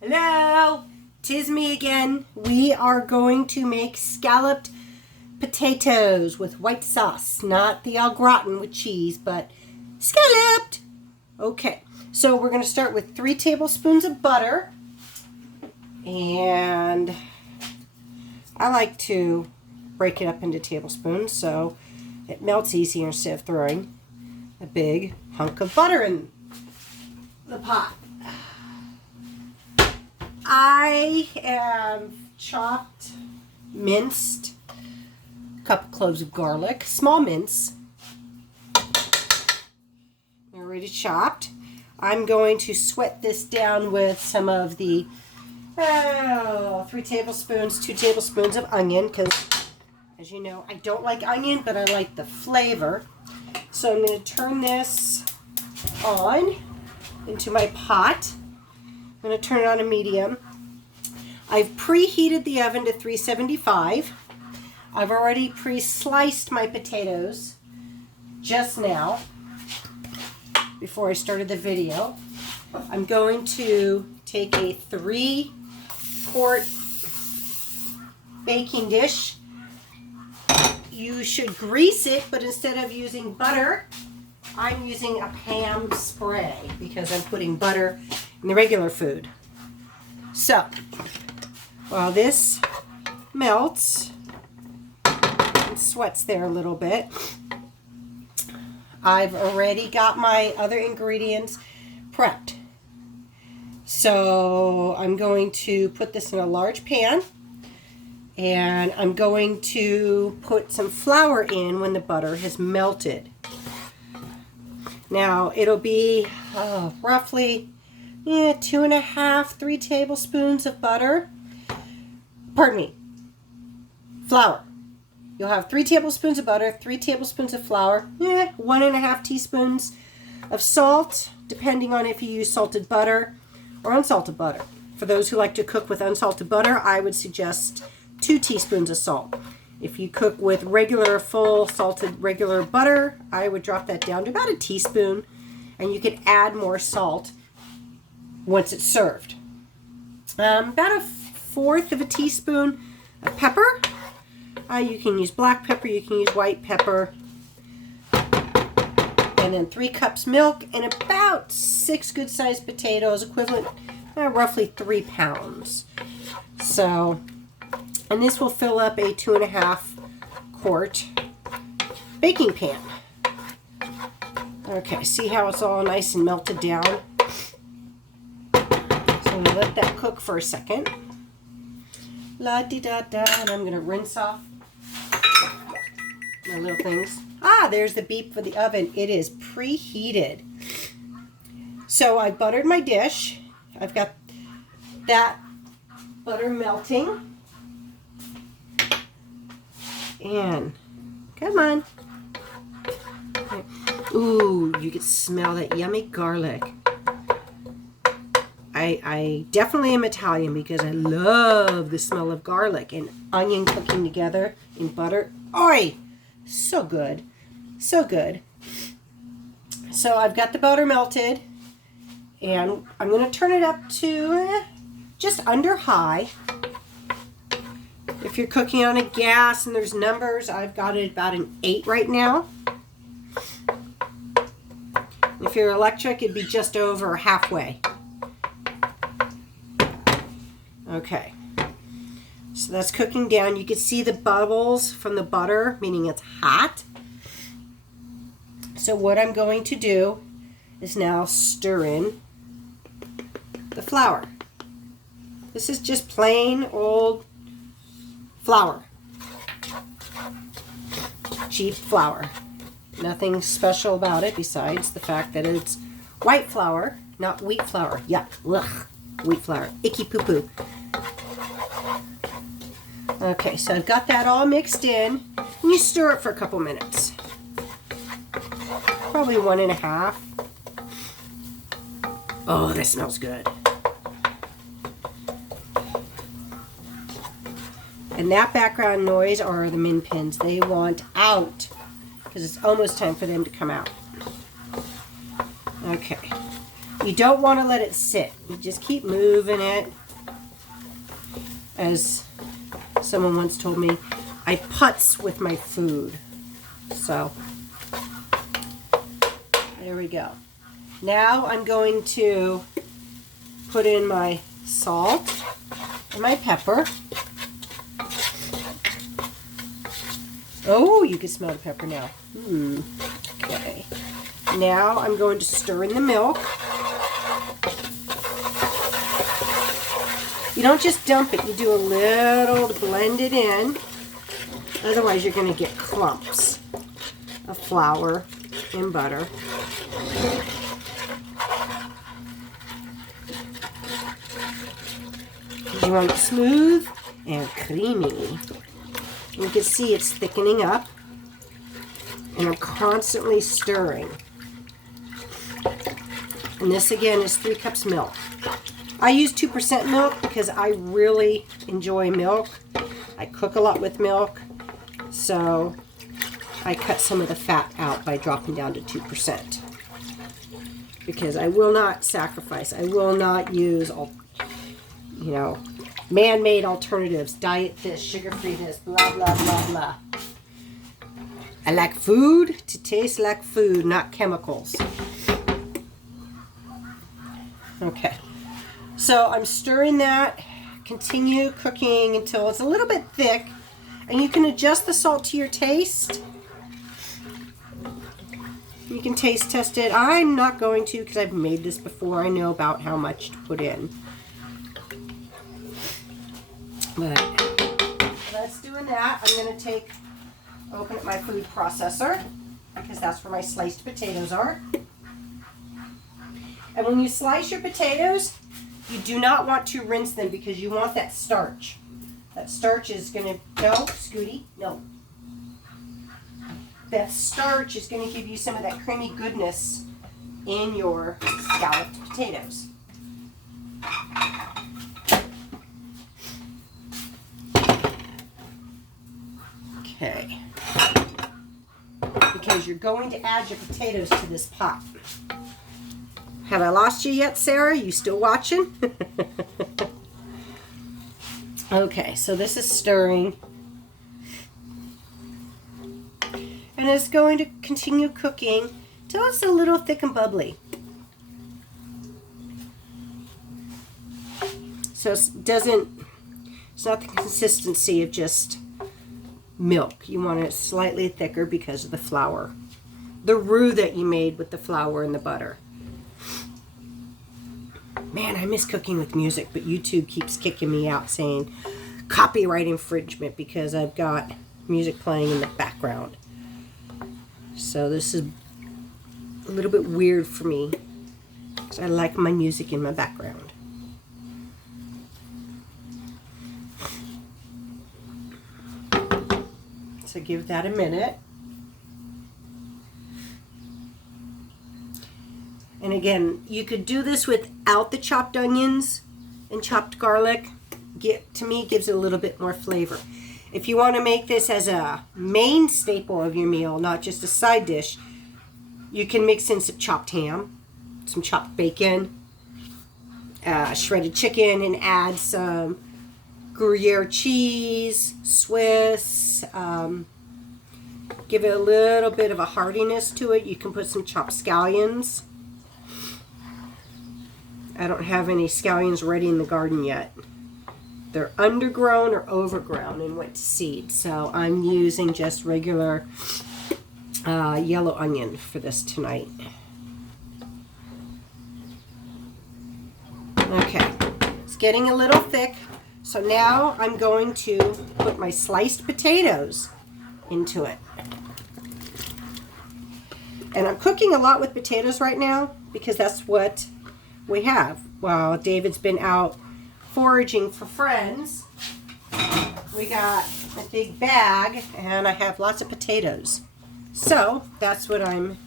Hello, 'tis me again. We are going to make scalloped potatoes with white sauce. Not the au gratin with cheese, but scalloped. Okay, so we're going to start with 3 tablespoons of butter. And I like to break it up into tablespoons so it melts easier instead of throwing a big hunk of butter in the pot. I have chopped, minced, a couple cloves of garlic, small mince. Already chopped. I'm going to sweat this down with some of the 3 tablespoons, 2 tablespoons of onion, because as you know, I don't like onion, but I like the flavor. So I'm going to turn this on into my pot. I'm going to turn it on a medium. I've preheated the oven to 375. I've already pre-sliced my potatoes just now before I started the video. I'm going to take a 3-quart baking dish. You should grease it, but instead of using butter, I'm using a Pam spray because I'm putting butter in the regular food. So, while this melts and sweats there a little bit, I've already got my other ingredients prepped. So, I'm going to put this in a large pan, and I'm going to put some flour in when the butter has melted. Now, it'll be roughly 2.5, 3 tablespoons of butter. Pardon me, flour. You'll have 3 tablespoons of butter, 3 tablespoons of flour, 1.5 teaspoons of salt, depending on if you use salted butter or unsalted butter. For those who like to cook with unsalted butter, I would suggest 2 teaspoons of salt. If you cook with regular full salted regular butter, I would drop that down to about a teaspoon, and you could add more salt once it's served. About a 1/4 of a teaspoon of pepper. You can use black pepper, you can use white pepper. And then 3 cups milk and about 6 good-sized potatoes, equivalent roughly 3 pounds. So, and this will fill up a 2.5-quart baking pan. Okay, see how it's all nice and melted down? So I'm going to let that cook for a second. La-di-da-da, and I'm going to rinse off my little things. There's the beep for the oven. It is preheated. So I buttered my dish. I've got that butter melting. And come on. Ooh, you can smell that yummy garlic. I definitely am Italian because I love the smell of garlic and onion cooking together in butter. Oi! So good. So good. So I've got the butter melted, and I'm going to turn it up to just under high. If you're cooking on a gas and there's numbers, I've got it about an 8 right now. If you're electric, it'd be just over halfway. Okay. So that's cooking down. You can see the bubbles from the butter, meaning it's hot. So what I'm going to do is now stir in the flour. This is just plain old flour. Cheap flour. Nothing special about it besides the fact that it's white flour, not wheat flour. Yuck. Ugh. Wheat flour. Icky poo-poo. Okay, so I've got that all mixed in. And you stir it for a couple minutes. Probably 1.5. Oh, that smells good. And that background noise are the min pins. They want out because it's almost time for them to come out. Okay. You don't want to let it sit. You just keep moving it. As someone once told me, I putz with my food. So, there we go. Now I'm going to put in my salt and my pepper. Oh, you can smell the pepper now. Okay. Now I'm going to stir in the milk. You don't just dump it, you do a little to blend it in. Otherwise you're going to get clumps of flour and butter. You want it smooth and creamy. You can see it's thickening up, and I'm constantly stirring. And this again is 3 cups milk. I use 2% milk because I really enjoy milk. I cook a lot with milk, so I cut some of the fat out by dropping down to 2%. Because I will not sacrifice. I will not use all, man-made alternatives, diet this, sugar-free this, blah, blah, blah, blah. I like food to taste like food, not chemicals. Okay, so I'm stirring that, continue cooking until it's a little bit thick, and you can adjust the salt to your taste. You can taste test it. I'm not going to because I've made this before. I know about how much to put in. But that's doing that. I'm going to open up my food processor because that's where my sliced potatoes are. And when you slice your potatoes, you do not want to rinse them because you want that starch. That starch is going to, no, Scooty, no. That starch is going to give you some of that creamy goodness in your scalloped potatoes. Okay. Because you're going to add your potatoes to this pot. Have I lost you yet, Sarah? You still watching? Okay, so this is stirring. And it's going to continue cooking till it's a little thick and bubbly. So it's not the consistency of just milk. You want it slightly thicker because of the flour. The roux that you made with the flour and the butter. Man, I miss cooking with music, but YouTube keeps kicking me out saying copyright infringement because I've got music playing in the background. So this is a little bit weird for me because I like my music in my background. So give that a minute. And again, you could do this without the chopped onions and chopped garlic. To me, it gives it a little bit more flavor. If you want to make this as a main staple of your meal, not just a side dish, you can mix in some chopped ham, some chopped bacon, shredded chicken, and add some Gruyere cheese, Swiss. Give it a little bit of a heartiness to it. You can put some chopped scallions. I don't have any scallions ready in the garden yet. They're undergrown or overgrown and went to seed. So I'm using just regular yellow onion for this tonight. Okay, it's getting a little thick. So now I'm going to put my sliced potatoes into it. And I'm cooking a lot with potatoes right now because that's what we have. While David's been out foraging for friends, we got a big bag and I have lots of potatoes. So that's what I'm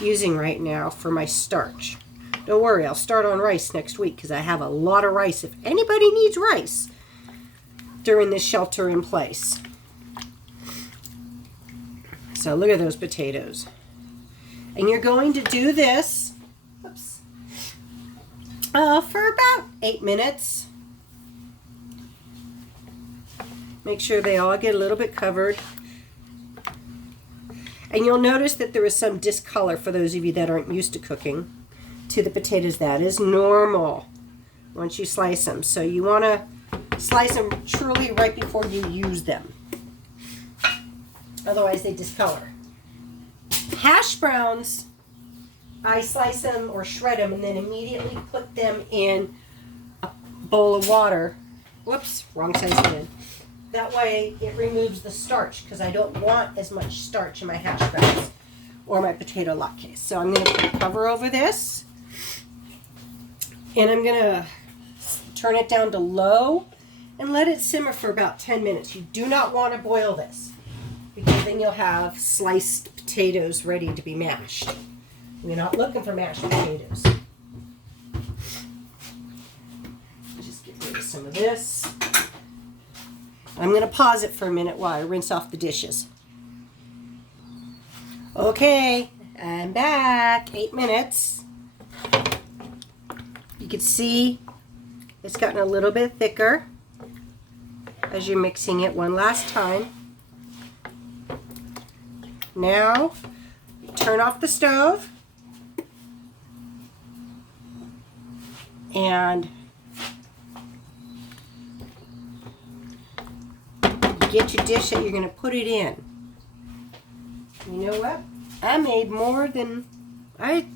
using right now for my starch. Don't worry, I'll start on rice next week because I have a lot of rice if anybody needs rice during this shelter in place. So look at those potatoes. And you're going to do this, oops, for about 8 minutes. Make sure they all get a little bit covered. And you'll notice that there is some discolor for those of you that aren't used to cooking to the potatoes. That is normal once you slice them. So you want to slice them truly right before you use them. Otherwise they discolor. Hash browns, I slice them or shred them and then immediately put them in a bowl of water. Whoops, wrong size lid. That way it removes the starch because I don't want as much starch in my hash browns or my potato latkes. So I'm going to put a cover over this and I'm going to turn it down to low and let it simmer for about 10 minutes. You do not want to boil this because then you'll have sliced potatoes ready to be mashed. We're not looking for mashed potatoes. Just get rid of some of this. I'm going to pause it for a minute while I rinse off the dishes. Okay, I'm back. 8 minutes. You can see it's gotten a little bit thicker as you're mixing it one last time. Now, turn off the stove and get your dish that you're going to put it in. You know what? I made more than I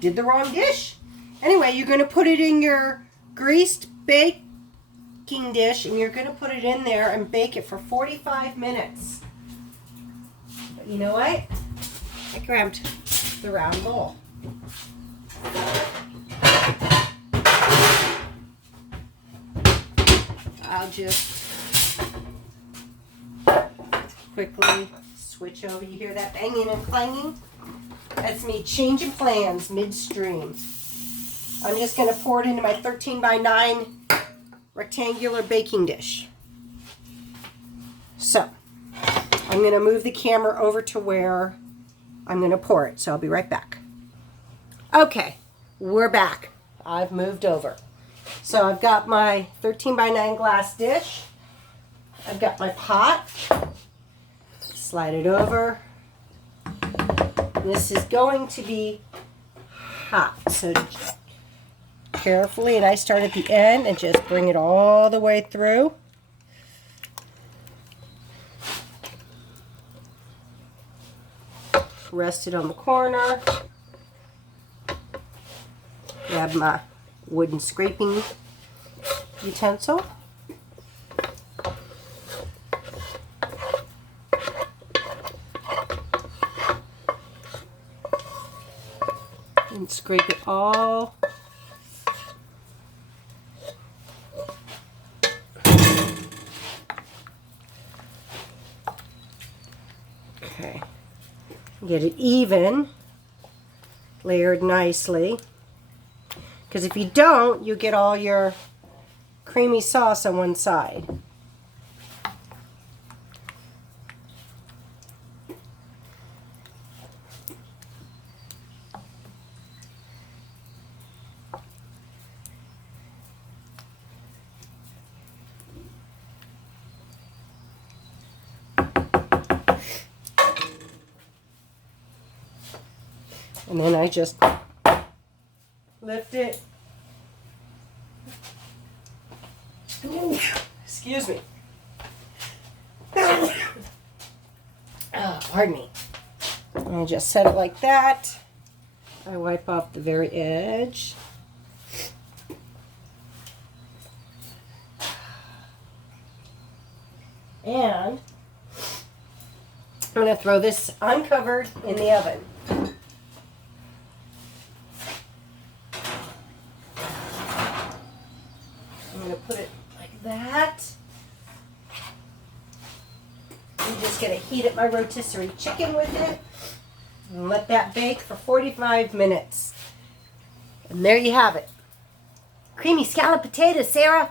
did the wrong dish. Anyway, you're going to put it in your greased baking dish and you're going to put it in there and bake it for 45 minutes. But you know what? I grabbed the round bowl. I'll just quickly switch over. You hear that banging and clanging? That's me changing plans midstream. I'm just going to pour it into my 13 by 9 rectangular baking dish. So, I'm going to move the camera over to where I'm going to pour it. So I'll be right back. Okay, we're back. I've moved over. So I've got my 13 by 9 glass dish. I've got my pot. Slide it over. This is going to be hot, so carefully, and I start at the end and just bring it all the way through. Rest it on the corner. Grab my wooden scraping utensil. And scrape it all. Okay. Get it even, layered nicely. Because if you don't, you get all your creamy sauce on one side. And then I just lift it. Excuse me. Pardon me. And I just set it like that. I wipe off the very edge. And I'm going to throw this uncovered in the oven. I'm going to put it like that. I'm just going to heat up my rotisserie chicken with it and let that bake for 45 minutes. And there you have it. Creamy scalloped potatoes, Sarah.